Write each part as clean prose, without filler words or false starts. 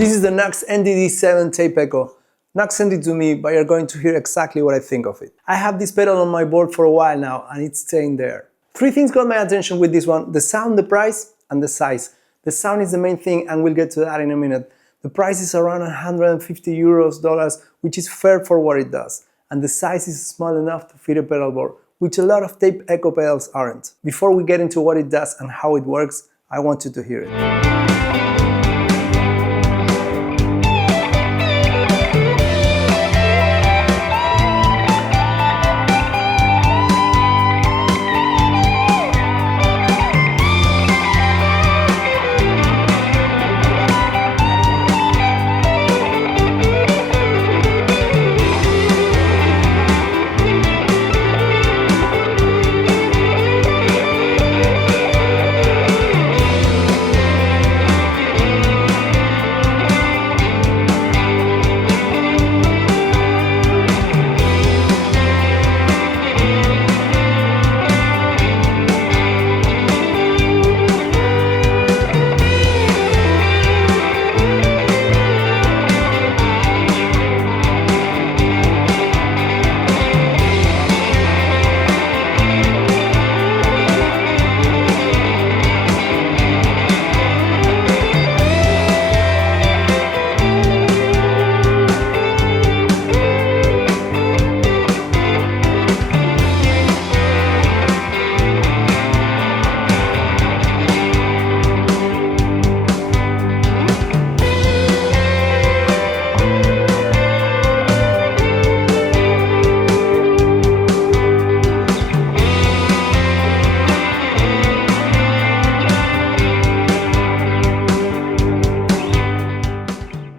This is the NUX NDD-7 Tape Echo. NUX sent it to me, but you're going to hear exactly what I think of it. I have this pedal on my board for a while now, and it's staying there. Three things got my attention with this one: the sound, the price, and the size. The sound is the main thing, and we'll get to that in a minute. The price is around 150 euros, which is fair for what it does. And the size is small enough to fit a pedal board, which a lot of Tape Echo pedals aren't. Before we get into what it does and how it works, I want you to hear it.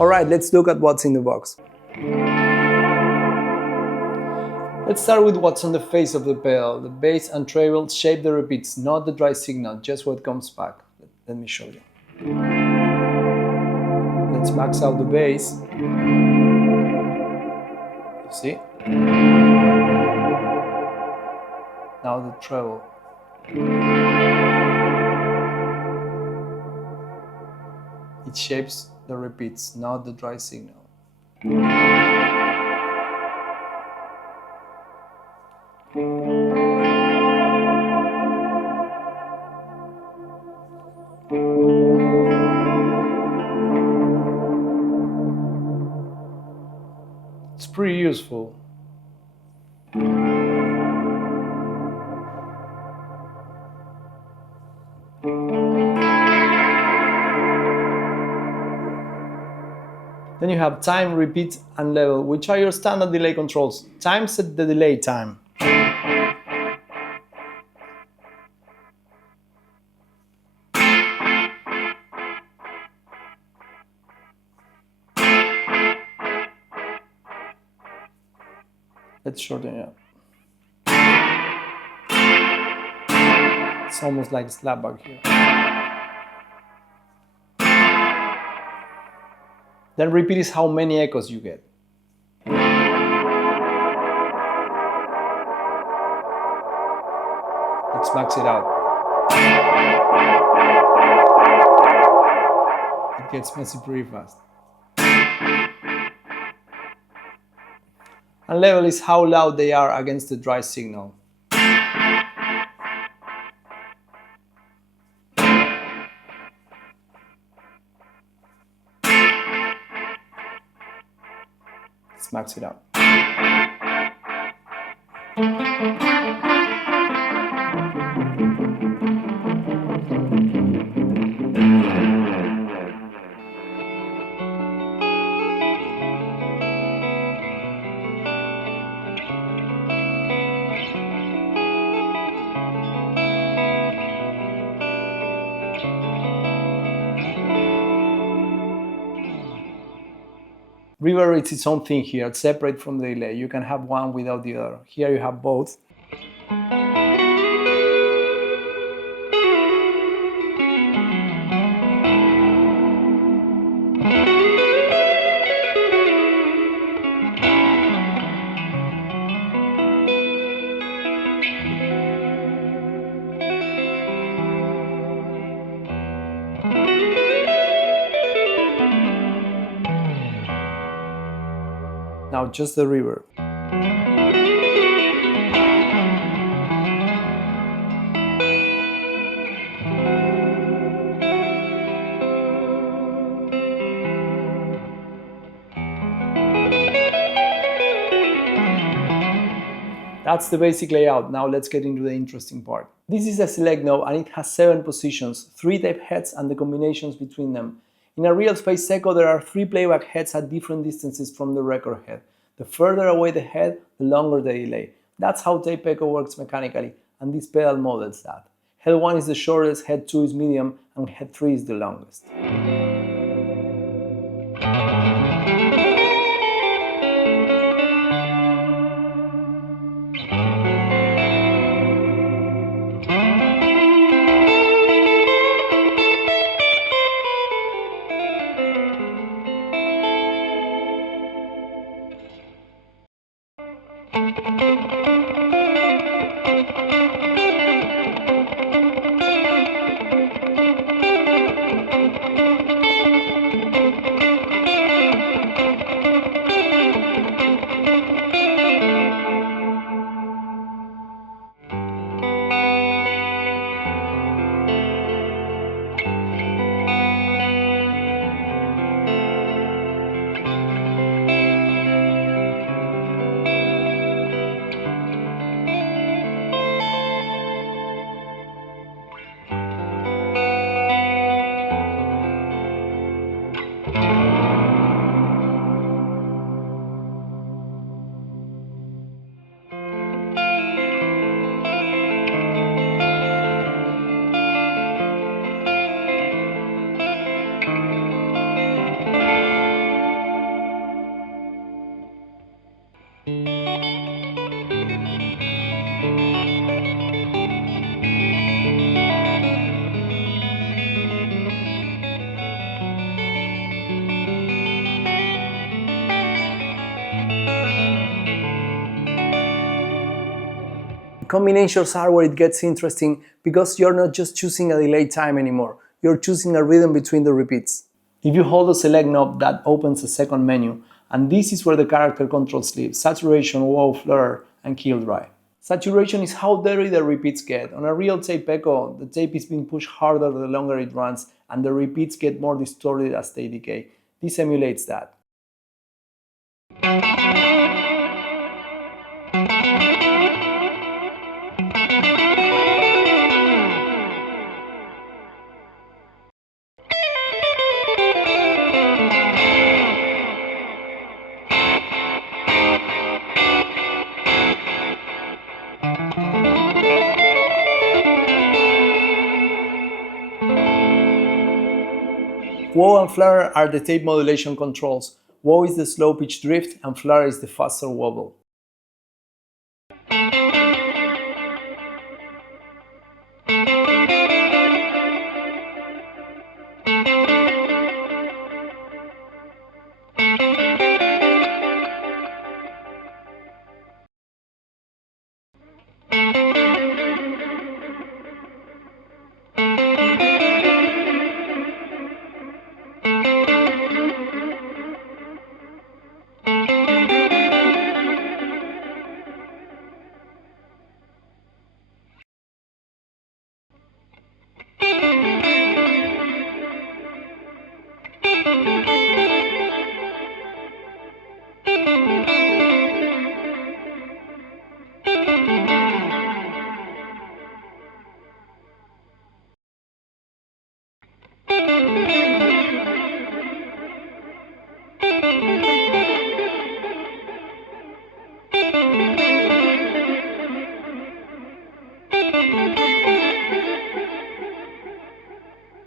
Alright, let's look at what's in the box. Let's start with what's on the face of the pedal. The bass and treble shape the repeats, not the dry signal, just what comes back. Let me show you. Let's max out the bass. You see? Now the treble. It shapes the repeats, not the dry signal. It's pretty useful. Then you have time, repeat, and level, which are your standard delay controls. Time set the delay time. Let's shorten it up. It's almost like a slapback here. Then repeat is how many echoes you get. Let's max it out. It gets messy pretty fast. And level is how loud they are against the dry signal. Let's max it out. Reverb is its own thing here, it's separate from the delay. You can have one without the other. Here you have both. Now just the reverb. That's the basic layout. Now let's get into the interesting part. This is a select knob and it has 7 positions, 3 tape heads and the combinations between them. In a real space echo there are 3 playback heads at different distances from the record head. The further away the head, the longer the delay. That's how tape echo works mechanically, and this pedal models that. Head 1 is the shortest, head 2 is medium, and head 3 is the longest. Combinations are where it gets interesting because you're not just choosing a delay time anymore, you're choosing a rhythm between the repeats. If you hold the select knob, that opens a second menu, and this is where the character controls live: saturation, wow, flare, and kill dry. Saturation is how dirty the repeats get. On a real tape echo, the tape is being pushed harder the longer it runs, and the repeats get more distorted as they decay. This emulates that. Wow and flare are the tape modulation controls. Wow is the slow pitch drift and flare is the faster wobble.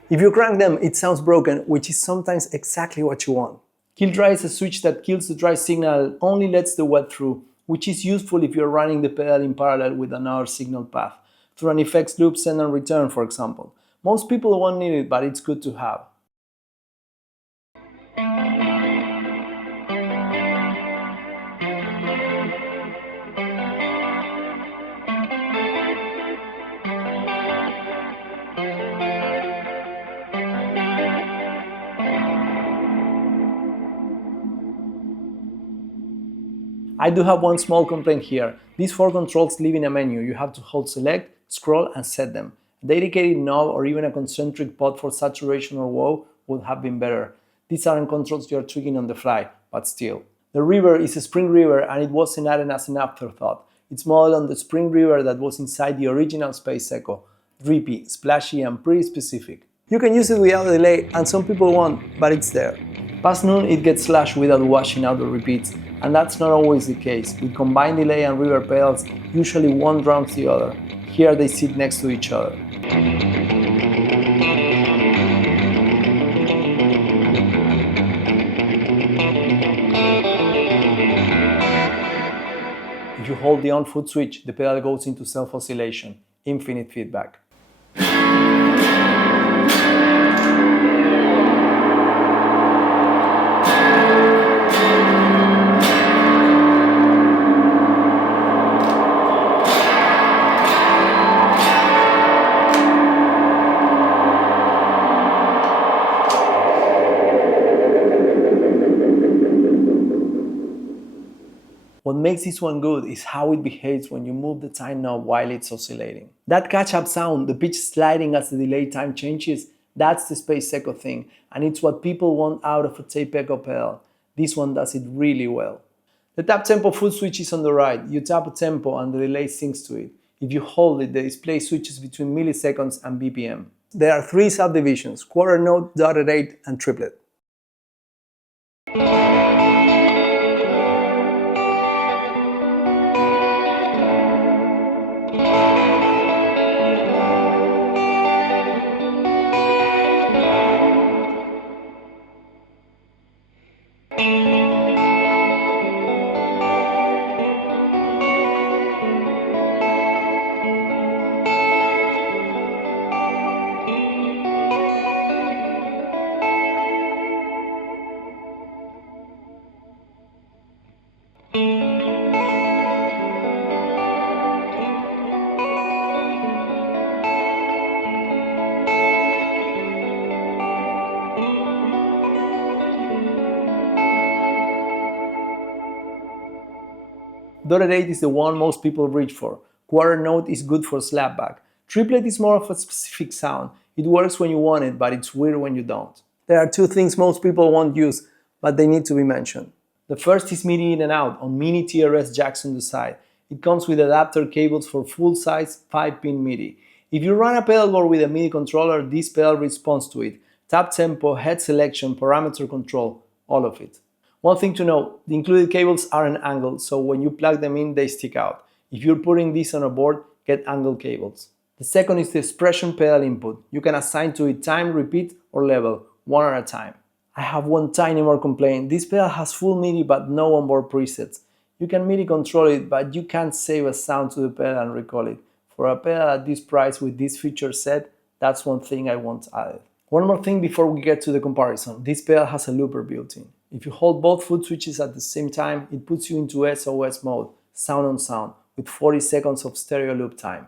If you crank them, it sounds broken, which is sometimes exactly what you want. Kill dry is a switch that kills the dry signal and only lets the wet through, which is useful if you're running the pedal in parallel with another signal path, through an effects loop send and return, for example. Most people won't need it, but it's good to have. I do have one small complaint here. These 4 controls live in a menu. You have to hold select, scroll and set them. A dedicated knob or even a concentric pot for saturation or wow would have been better. These aren't controls you are tweaking on the fly, but still. The reverb is a spring reverb and it wasn't added as an afterthought. It's modeled on the spring reverb that was inside the original Space Echo. Drippy, splashy and pretty specific. You can use it without delay and some people won't, but it's there. Past noon it gets slashed without washing out the repeats, and that's not always the case. With combined delay and reverb pedals, usually one drowns the other. Here they sit next to each other. If you hold the on foot switch, the pedal goes into self-oscillation, infinite feedback. What makes this one good is how it behaves when you move the time knob while it's oscillating. That catch-up sound, the pitch sliding as the delay time changes, that's the Space Echo thing, and it's what people want out of a Tape Echo pedal. This one does it really well. The tap tempo foot switch is on the right. You tap a tempo and the delay syncs to it. If you hold it, the display switches between milliseconds and BPM. There are 3 subdivisions: quarter note, dotted 8, and triplet. Dotted 8 is the one most people reach for. Quarter note is good for slapback. Triplet is more of a specific sound. It works when you want it, but it's weird when you don't. There are 2 things most people won't use, but they need to be mentioned. The first is MIDI in and out on mini TRS jacks on the side. It comes with adapter cables for full-size 5-pin MIDI. If you run a pedal board with a MIDI controller, this pedal responds to it. Tap tempo, head selection, parameter control, all of it. One thing to note, the included cables are an angle, so when you plug them in, they stick out. If you're putting this on a board, get angled cables. The second is the expression pedal input. You can assign to it time, repeat, or level, one at a time. I have one tiny more complaint. This pedal has full MIDI but no onboard presets. You can MIDI control it, but you can't save a sound to the pedal and recall it. For a pedal at this price with this feature set, that's one thing I want added. One more thing before we get to the comparison. This pedal has a looper built in. If you hold both foot switches at the same time, it puts you into SOS mode, sound on sound, with 40 seconds of stereo loop time.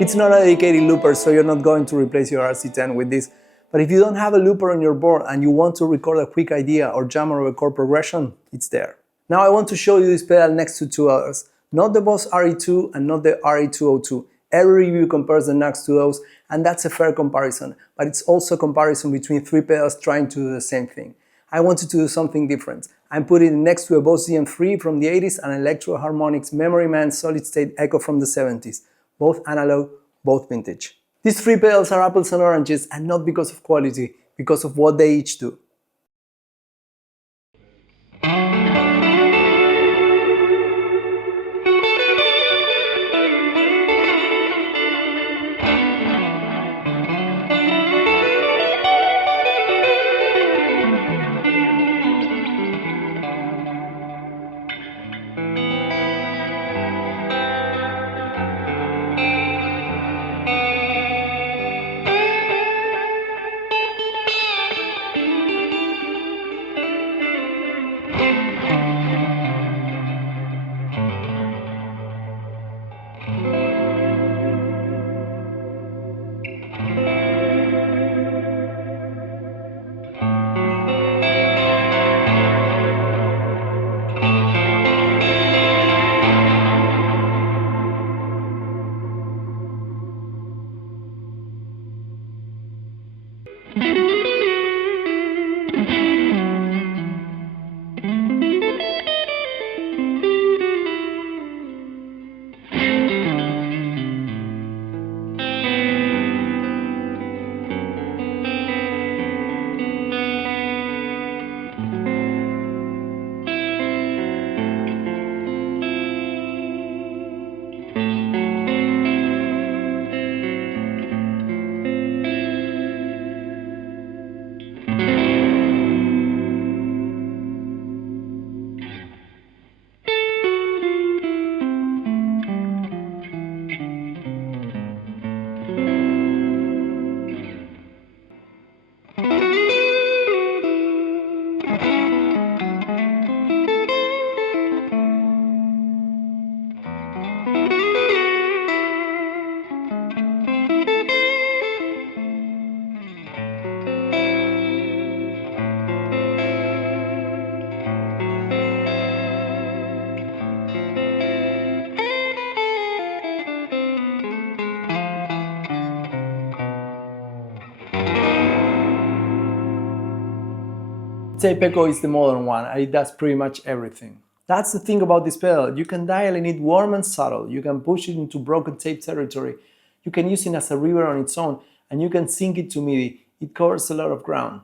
It's not a dedicated looper, so you're not going to replace your RC10 with this. But if you don't have a looper on your board and you want to record a quick idea or jam over a chord progression, it's there. Now I want to show you this pedal next to 2 others. Not the Boss RE2 and not the RE202. Every review compares the NUX to those, and that's a fair comparison, but it's also a comparison between 3 pedals trying to do the same thing. I wanted to do something different. I'm putting it next to a Boss GM3 from the 80s and Electro Harmonix Memory Man solid-state Echo from the 70s. Both analog, both vintage. These three pedals are apples and oranges, and not because of quality, because of what they each do. Tape Echo is the modern one, and it does pretty much everything. That's the thing about this pedal. You can dial in it warm and subtle, you can push it into broken tape territory, you can use it as a reverb on its own, and you can sync it to MIDI. It covers a lot of ground.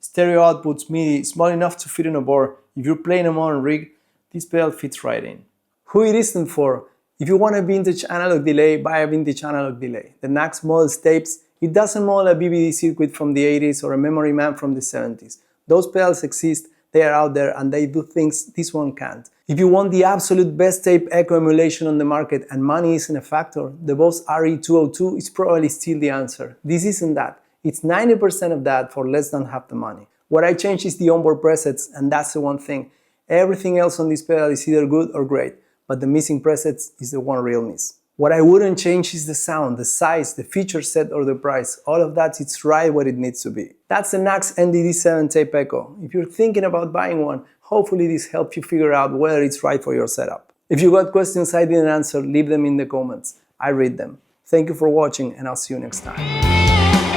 Stereo outputs MIDI, small enough to fit on a board. If you're playing a modern rig, this pedal fits right in. Who it isn't for? If you want a vintage analog delay, buy a vintage analog delay. The NUX models tapes, it doesn't model a BBD circuit from the 80s or a Memory Man from the 70s. Those pedals exist, they are out there, and they do things this one can't. If you want the absolute best tape echo emulation on the market and money isn't a factor, the Boss RE202 is probably still the answer. This isn't that. It's 90% of that for less than half the money. What I changed is the onboard presets, and that's the one thing. Everything else on this pedal is either good or great, but the missing presets is the one real miss. What I wouldn't change is the sound, the size, the feature set, or the price. All of that is right where it needs to be. That's the NUX NDD-7 Tape Echo. If you're thinking about buying one, hopefully this helps you figure out whether it's right for your setup. If you got questions I didn't answer, leave them in the comments. I read them. Thank you for watching, and I'll see you next time.